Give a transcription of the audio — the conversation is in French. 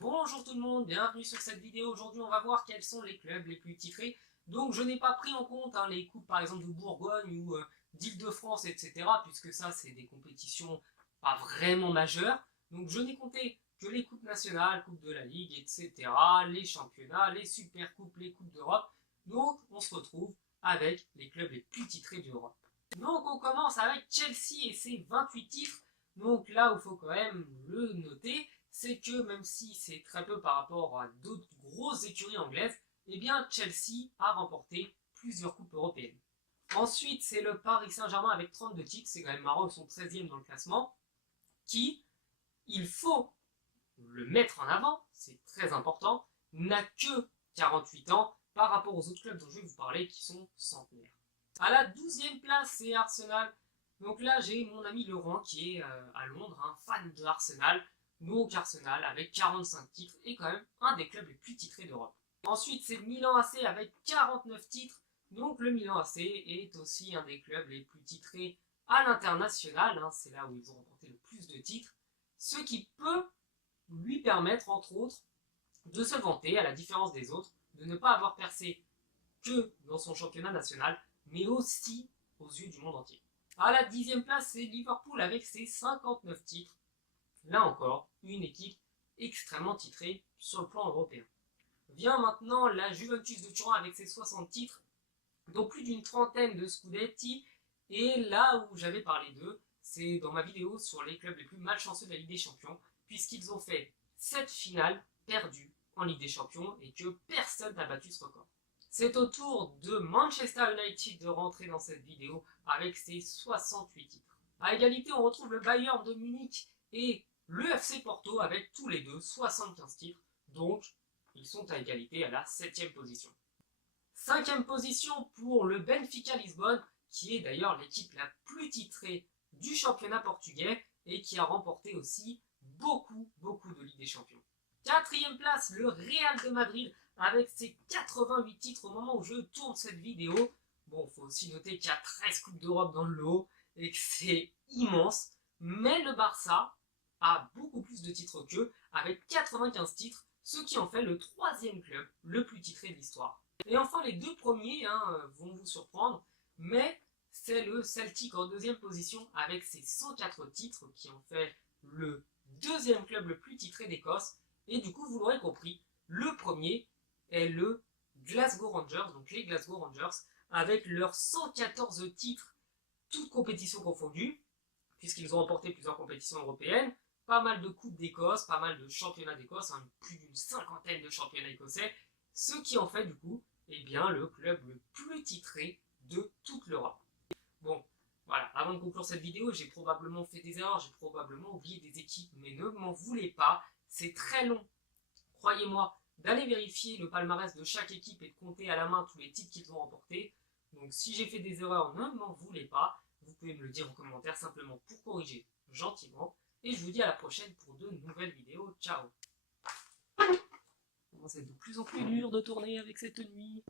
Bonjour tout le monde, bienvenue sur cette vidéo. Aujourd'hui on va voir quels sont les clubs les plus titrés. Donc je n'ai pas pris en compte les coupes par exemple de Bourgogne ou d'Île-de-France, etc. Puisque ça c'est des compétitions pas vraiment majeures. Donc je n'ai compté que les coupes nationales, coupes de la Ligue, etc. Les championnats, les super coupes, les coupes d'Europe. Donc on se retrouve avec les clubs les plus titrés d'Europe. Donc on commence avec Chelsea et ses 28 titres. Donc là où il faut quand même le noter, c'est que même si c'est très peu par rapport à d'autres grosses écuries anglaises, eh bien Chelsea a remporté plusieurs coupes européennes. Ensuite, c'est le Paris Saint-Germain avec 32 titres, c'est quand même marrant, ils sont 13e dans le classement, qui, il faut le mettre en avant, c'est très important, n'a que 48 ans par rapport aux autres clubs dont je vais vous parler qui sont centenaires. À la 12e place, c'est Arsenal. Donc là, j'ai mon ami Laurent qui est à Londres, un fan de Arsenal. Donc Arsenal, avec 45 titres, est quand même un des clubs les plus titrés d'Europe. Ensuite, c'est Milan AC avec 49 titres. Donc le Milan AC est aussi un des clubs les plus titrés à l'international. C'est là où ils ont remporté le plus de titres. Ce qui peut lui permettre, entre autres, de se vanter, à la différence des autres, de ne pas avoir percé que dans son championnat national, mais aussi aux yeux du monde entier. À la 10e place, c'est Liverpool avec ses 59 titres. Là encore, une équipe extrêmement titrée sur le plan européen. Vient maintenant la Juventus de Turin avec ses 60 titres, dont plus d'une trentaine de Scudetti. Et là où j'avais parlé d'eux, c'est dans ma vidéo sur les clubs les plus malchanceux de la Ligue des Champions, puisqu'ils ont fait 7 finales perdues en Ligue des Champions et que personne n'a battu ce record. C'est au tour de Manchester United de rentrer dans cette vidéo avec ses 68 titres. À égalité, on retrouve le Bayern de Munich et le FC Porto avec tous les deux 75 titres, donc ils sont à égalité à la 7e position. 5e position pour le Benfica Lisbonne, qui est d'ailleurs l'équipe la plus titrée du championnat portugais et qui a remporté aussi beaucoup de Ligue des Champions. 4e place, le Real de Madrid avec ses 88 titres au moment où je tourne cette vidéo. Bon, il faut aussi noter qu'il y a 13 Coupes d'Europe dans le lot et que c'est immense. Mais le Barça a beaucoup plus de titres qu'eux, avec 95 titres, ce qui en fait le 3e club le plus titré de l'histoire. Et enfin, les deux premiers vont vous surprendre, mais c'est le Celtic en 2e position avec ses 104 titres, qui en fait le 2e club le plus titré d'Écosse. Et du coup, vous l'aurez compris, le premier est le Glasgow Rangers, donc les Glasgow Rangers, avec leurs 114 titres, toutes compétitions confondues, puisqu'ils ont remporté plusieurs compétitions européennes, pas mal de coupes d'Écosse, pas mal de championnats d'Écosse, plus d'une cinquantaine de championnats écossais, ce qui en fait du coup, eh bien, le club le plus titré de toute l'Europe. Bon, voilà, avant de conclure cette vidéo, j'ai probablement fait des erreurs, j'ai probablement oublié des équipes, mais ne m'en voulez pas, c'est très long, croyez-moi, d'aller vérifier le palmarès de chaque équipe et de compter à la main tous les titres qu'ils ont remportés. Donc si j'ai fait des erreurs, ne m'en voulez pas, vous pouvez me le dire en commentaire simplement pour corriger gentiment. Et je vous dis à la prochaine pour de nouvelles vidéos. Ciao. C'est de plus en plus dur de tourner avec cette nuit.